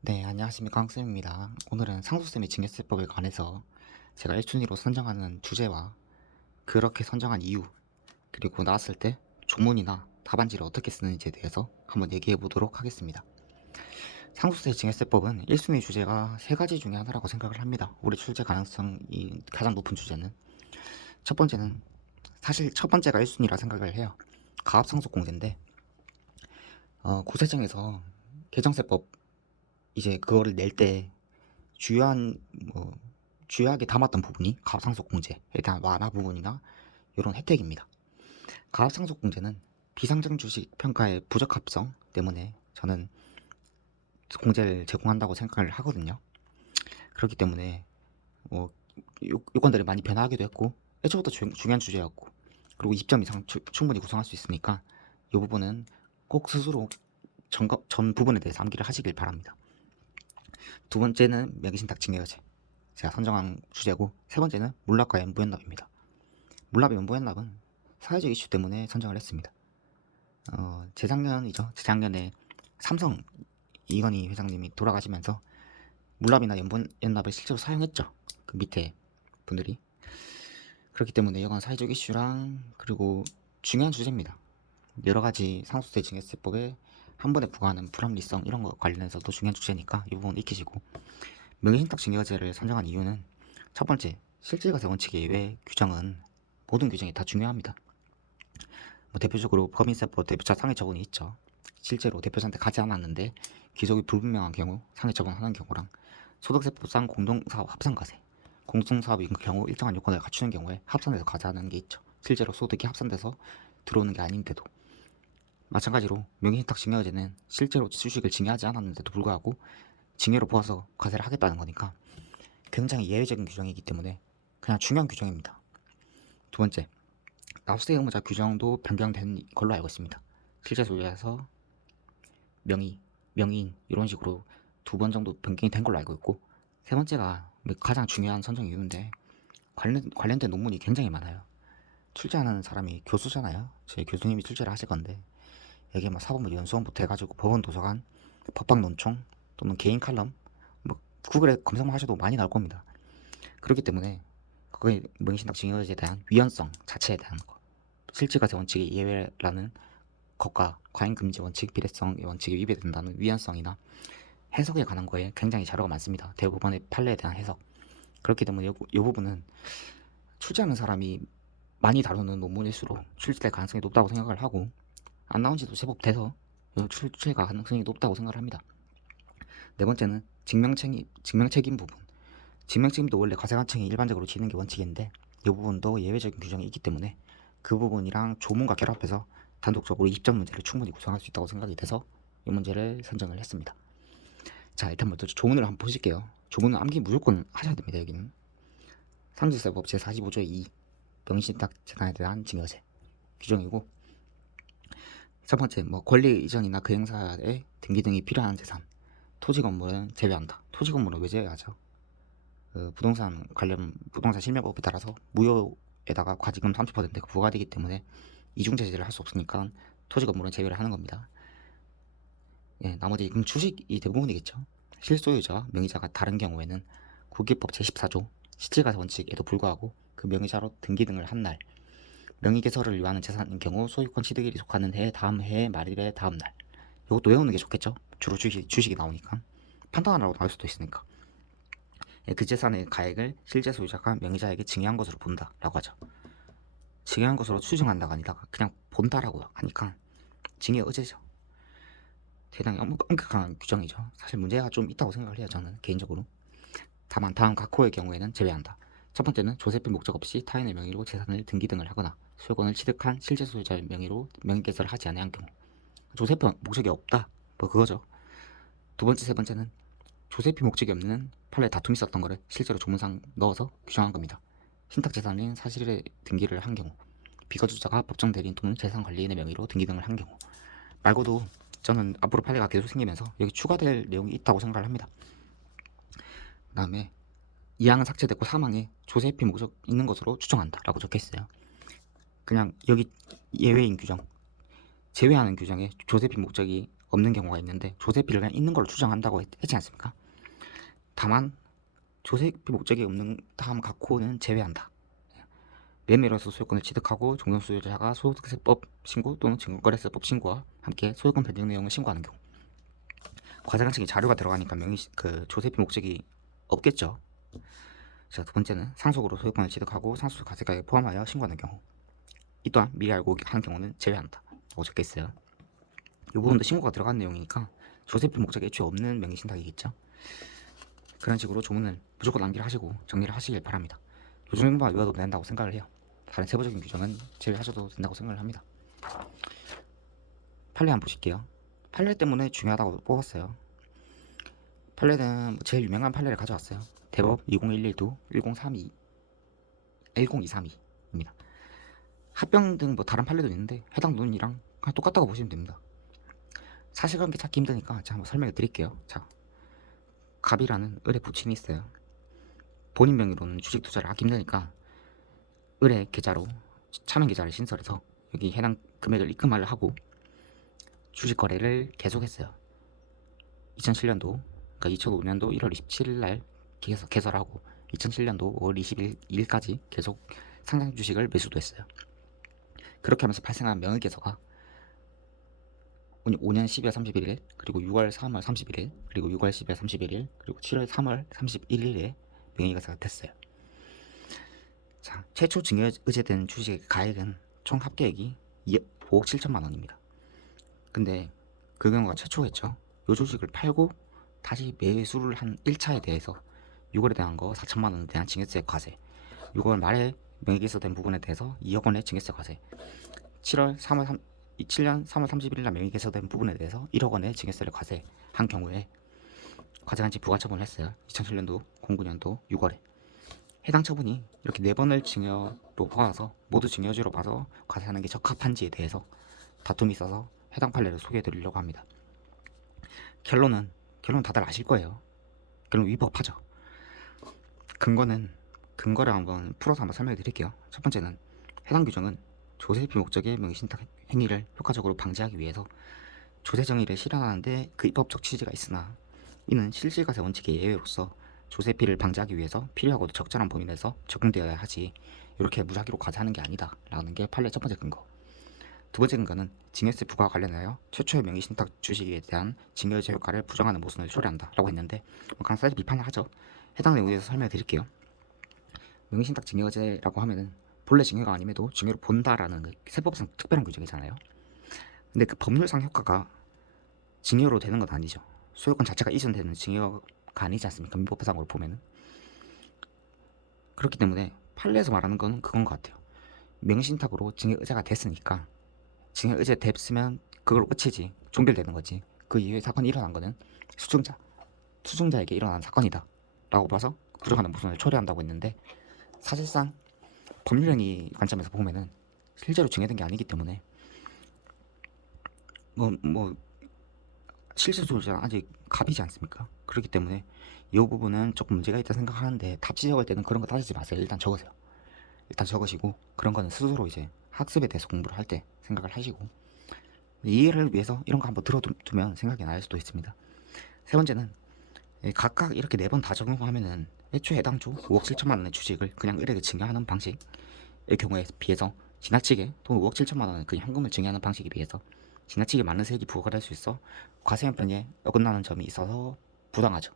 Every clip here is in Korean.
네, 안녕하십니까. 황쌤입니다. 오늘은 상속세및 증여세법에 관해서 제가 1순위로 선정하는 주제와 그렇게 선정한 이유, 그리고 나왔을 때 조문이나 답안지를 어떻게 쓰는지에 대해서 한번 얘기해 보도록 하겠습니다. 상속세 증여세법은 1순위 주제가 세 가지 중에 하나라고 생각을 합니다. 올해 출제 가능성이 가장 높은 주제는 첫 번째는, 사실 첫 번째가 1순위라 생각을 해요. 가압상속공제인데 구세청에서 개정세법 이제 그거를 낼 때 주요한 뭐 주요하게 담았던 부분이 가압상속공제에 대한 완화 부분이나 이런 혜택입니다. 가압상속공제는 비상장 주식 평가의 부적합성 때문에 저는 공제를 제공한다고 생각을 하거든요. 그렇기 때문에 뭐 요건들이 많이 변화하기도 했고 애초부터 중요한 주제였고, 그리고 20점 이상 충분히 구성할 수 있으니까 이 부분은 꼭 스스로 전 부분에 대해서 암기를 하시길 바랍니다. 두 번째는 명의신탁 증여세, 제가 선정한 주제고, 세 번째는 몰락과 연부연납입니다. 몰락과 연부연납은 사회적 이슈 때문에 선정을 했습니다. 재작년에 삼성 이건희 회장님이 돌아가시면서 몰락이나 연부연납을 실제로 사용했죠. 그 밑에 분들이. 그렇기 때문에 이건 사회적 이슈랑 그리고 중요한 주제입니다. 여러 가지 상속세 증여세법에 한 번에 부과하는 불합리성 이런 거 관련해서도 중요한 주제니까 이 부분 익히시고, 명의신탁 증여제를 선정한 이유는 첫 번째, 실질과세 원칙 예외 규정은 모든 규정이 다 중요합니다. 대표적으로 법인세법 대표자 상해 처분이 있죠. 실제로 대표자한테 가지 않았는데 귀속이 불분명한 경우 상해 처분하는 경우랑, 소득세법상 공동사업 합산과세, 공동사업인 경우 일정한 요건을 갖추는 경우에 합산돼서 가져가는 게 있죠. 실제로 소득이 합산돼서 들어오는 게 아닌데도. 마찬가지로 명의신탁 증여제는 실제로 주식을 증여하지 않았는데도 불구하고 증여로 보아서 과세를 하겠다는 거니까 굉장히 예외적인 규정이기 때문에 그냥 중요한 규정입니다. 두 번째, 납세 의무자 규정도 변경된 걸로 알고 있습니다. 실제 소유에서 명의, 명의인 이런 식으로 두 번 정도 변경이 된 걸로 알고 있고, 세 번째가 가장 중요한 선정 이유인데 관련된 논문이 굉장히 많아요. 출제하는 사람이 교수잖아요. 제 교수님이 출제를 하실 건데 여기에 사법부 연수원부터 해가지고 법원 도서관, 법학 논총 또는 개인 칼럼, 구글에 검색만 하셔도 많이 나올 겁니다. 그렇기 때문에 그거의 명의신탁 증여제에 대한 위헌성 자체에 대한 거, 실질과세 원칙의 예외라는 것과 과잉금지 원칙, 비례성 원칙이 위배된다는 위헌성이나 해석에 관한 거에 굉장히 자료가 많습니다. 대법원의 판례에 대한 해석. 그렇기 때문에 이 부분은 출제하는 사람이 많이 다루는 논문일수록 출제될 가능성이 높다고 생각을 하고, 안 나온 지도 제법 돼서 출제 가능성이 높다고 생각을 합니다. 네 번째는 증명책임 부분. 증명책임도 원래 과세관청이 일반적으로 지는 게 원칙인데 이 부분도 예외적인 규정이 있기 때문에 그 부분이랑 조문과 결합해서 단독적으로 20점 문제를 충분히 구성할 수 있다고 생각이 돼서 이 문제를 선정을 했습니다. 자, 일단 먼저 조문을 한번 보실게요. 조문은 암기 무조건 하셔야 됩니다. 여기는 상속세법 제45조 2 명의신탁 재산에 대한 증여세 규정이고, 첫 번째 권리 이전이나 그 행사에 등기 등이 필요한 재산, 토지 건물은 제외한다. 토지 건물은 왜 제외하죠? 부동산 관련 부동산 실명법에 따라서 무효에다가 과징금 30%가 부과되기 때문에 이중제재를 할 수 없으니까 토지 건물은 제외를 하는 겁니다. 예, 나머지 그럼 주식이 대부분이겠죠. 실소유자와 명의자가 다른 경우에는 국기법 제14조 실질과세 원칙에도 불구하고 그 명의자로 등기 등을 한 날, 명의개설을 위하는 재산인 경우 소유권 취득일이 속하는 해 다음 해의 말일의 다음 날. 이것도 외우는 게 좋겠죠. 주로 주식이 나오니까 판단하라고 나올 수도 있으니까. 예, 그 재산의 가액을 실제 소유자가 명의자에게 증여한 것으로 본다라고 하죠. 증여한 것으로 추정한다가 아니라 그냥 본다라고 하니까 증여 의제죠. 대단히 엄격한 규정이죠. 사실 문제가 좀 있다고 생각을 해요. 저는 개인적으로. 다만 다음 각호의 경우에는 제외한다. 첫 번째는 조세필 목적 없이 타인의 명의로 재산을 등기 등을 하거나 소유권을 취득한 실제 소유자의 명의로 명의개설을 하지 않은 경우. 조세필 목적이 없다. 그거죠. 두 번째, 세 번째는 조세필 목적이 없는 판례 다툼이 있었던 거를 실제로 조문상 넣어서 규정한 겁니다. 신탁재산인 사실의 등기를 한 경우, 비거주자가 법정 대리인 또는 재산관리인의 명의로 등기 등을 한 경우 말고도 저는 앞으로 판례가 계속 생기면서 여기 추가될 내용이 있다고 생각을 합니다. 그 다음에 이항은 삭제됐고 사망에 조세필 목적 있는 것으로 추정한다 라고 적혀있어요. 그냥 여기 예외인 규정, 제외하는 규정에 조세필 목적이 없는 경우가 있는데 조세피를 그냥 있는 걸로 추정한다고 했지 않습니까? 다만 조세피 목적이 없는 다음 갖고는 제외한다. 매매로서 소유권을 취득하고 종전 소유자가 소득세법 신고 또는 증권거래세법 신고와 함께 소유권 변경 내용을 신고하는 경우, 과세관청에 자료가 들어가니까 그 조세피 목적이 없겠죠. 자, 두 번째는 상속으로 소유권을 취득하고 상속 과세가액에 포함하여 신고하는 경우, 이 또한 미리 알고 하는 경우는 제외한다 라고 적혀있어요. 이 부분도 신고가 들어간 내용이니까 조세피 목적이 애초에 없는 명의신탁이겠죠. 그런 식으로 조문을 무조건 암기를 하시고 정리를 하시길 바랍니다. 요 정도만 외워도 된다고 생각을 해요. 다른 세부적인 규정은 제외하셔도 된다고 생각을 합니다. 판례 한번 보실게요. 판례 때문에 중요하다고 뽑았어요. 판례는 제일 유명한 판례를 가져왔어요. 대법 20112 1032 10232입니다. 합병 등 뭐 다른 판례도 있는데 해당 논이랑 똑같다고 보시면 됩니다. 사실관계 찾기 힘드니까 제가 한번 설명해 드릴게요. 자, 갑이라는 을의 부친이 있어요. 본인 명의로는 주식 투자를 하기 힘드니까 을의 계좌로 차명 계좌를 신설해서 여기 해당 금액을 입금을 하고 주식 거래를 계속했어요. 2007년도, 그러니까 2005년도 1월 27일 날 개설하고 2007년도 5월 21일까지 계속 상장 주식을 매수도 했어요. 그렇게 하면서 발생한 명의계서가 5년 12월 31일, 그리고 6월 3월 31일, 그리고 6월 12월 31일, 그리고 7월 3월 31일에 명의계서가 됐어요. 자, 최초 증여의제된 주식의 가액은 총 합계액이 5억 7천만 원입니다. 근데 그 경우가 최초겠죠. 이 주식을 팔고 다시 매수를 한 1차에 대해서 6월에 대한 거 4천만 원에 대한 증여세 과세, 6월 말에 명의계서된 부분에 대해서 2억 원의 증여세 과세, 7년 3월 31일 날 명의계서된 부분에 대해서 1억 원의 증여세를 과세한 경우에 과세관청이 부과처분을 했어요. 2007년도 09년도 6월에 해당 처분이 이렇게 4번을 증여로 봐서 모두 증여죄로 봐서 과세하는 게 적합한지에 대해서 다툼이 있어서 해당 판례를 소개해 드리려고 합니다. 결론은 다들 아실 거예요. 결론 위법하죠. 근거를 한번 풀어서 한번 설명해 드릴게요. 첫 번째는 해당 규정은 조세피 목적의 명의신탁 행위를 효과적으로 방지하기 위해서 조세정의를 실현하는데 그 입법적 취지가 있으나 이는 실질과세 원칙의 예외로서 조세피를 방지하기 위해서 필요하고도 적절한 범위 내에서 적용되어야 하지 이렇게 무작위로 과세하는 게 아니다 라는 게 판례 첫 번째 근거. 두 번째 근거는 증여세 부과와 관련하여 최초의 명의신탁 주식에 대한 증여의제 효과를 부정하는 모순을 초래한다 라고 했는데 간단히 비판을 하죠. 해당 내용에 대해서 설명해 드릴게요. 명의신탁 증여의제라고 하면은 본래 증여가 아님에도 증여로 본다라는 그 세법상 특별한 규정이잖아요. 근데 그 법률상 효과가 증여로 되는 건 아니죠. 소유권 자체가 이전되는 증여가 아니지 않습니까? 민법상으로 보면은. 그렇기 때문에 판례에서 말하는 건 그건 것 같아요. 명의신탁으로 증여의제가 됐으니까 증여의제 됐으면 그걸 끝이지, 종결되는 거지. 그 이후에 사건이 일어난 거는 수증자에게 일어난 사건이다 라고 봐서 부정하는 모순을 초래한다고 했는데 사실상 법률행위 관점에서 보면은 실제로 증여된 게 아니기 때문에 실질 소유자는 아직 갑이지 않습니까? 그렇기 때문에 이 부분은 조금 문제가 있다 생각하는데 답지 적을 때는 그런 거 따지지 마세요. 일단 적으세요. 일단 적으시고 그런 거는 스스로 이제 학습에 대해서 공부를 할 때 생각을 하시고 이해를 위해서 이런 거 한번 들어두면 생각이 날 수도 있습니다. 세 번째는 각각 이렇게 4번 다 적용하면은 애초에 해당 주 5억 7천만 원의 주식을 그냥 을에게 증여하는 방식의 경우에 비해서 지나치게 돈 5억 7천만 원의 그 현금을 증여하는 방식에 비해서 지나치게 많은 세액이 부과가 될 수 있어 과세형평에 어긋나는 점이 있어서 부당하죠.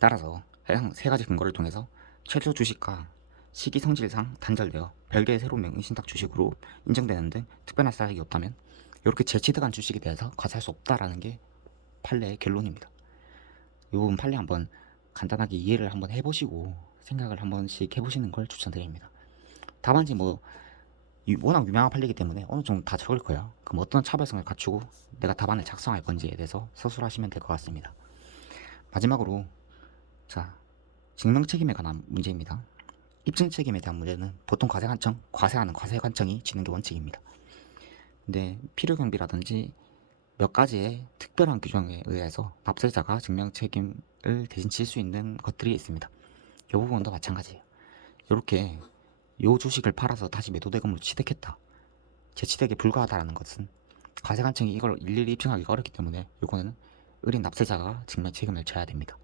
따라서 해당 세 가지 근거를 통해서 최초 주식과 시기 성질상 단절되어 별개의 새로운 명의신탁 주식으로 인정되는 등 특별한 사항이 없다면 이렇게 재취득한 주식에 대해서 과세할 수 없다라는 게 판례의 결론입니다. 이 부분 판례 한번 간단하게 이해를 한번 해보시고 생각을 한 번씩 해보시는 걸 추천드립니다. 다만지 워낙 유명한 판례이기 때문에 어느 정도 다 적을 거예요. 그럼 어떤 차별성을 갖추고 내가 답안을 작성할 건지에 대해서 서술하시면 될 것 같습니다. 마지막으로 자, 증명책임에 관한 문제입니다. 입증책임에 대한 문제는 보통 과세하는 과세관청이 지는 게 원칙입니다. 근데 필요경비라든지 몇 가지의 특별한 규정에 의해서 납세자가 증명책임을 대신 질 수 있는 것들이 있습니다. 이 부분도 마찬가지예요. 이렇게 요 주식을 팔아서 다시 매도대금으로 취득했다, 재취득에 불과하다라는 것은 과세관청이 이걸 일일이 입증하기가 어렵기 때문에 요거는 의뢰인 납세자가 직접 책임을 져야 됩니다.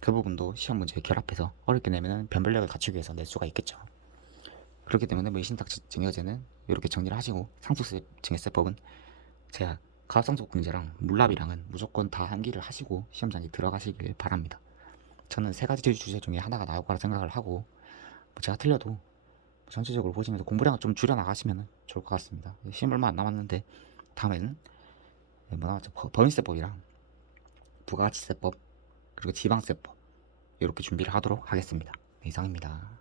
그 부분도 시험 문제에 결합해서 어렵게 내면 변별력을 갖추기 위해서 낼 수가 있겠죠. 그렇기 때문에 뭐 신탁 증여제는 이렇게 정리를 하시고 상속세 증여세법은 제가 가압상속공제랑 물납이랑은 무조건 다 암기를 하시고 시험장에 들어가시길 바랍니다. 저는 세 가지 주제 중에 하나가 나올 거라 생각을 하고 뭐 제가 틀려도 전체적으로 보시면서 공부량을 좀 줄여 나가시면 좋을 것 같습니다. 시험 얼마 안 남았는데 다음에는 뭐 나왔죠? 법인세법이랑 부가가치세법 그리고 지방세법 이렇게 준비를 하도록 하겠습니다. 이상입니다.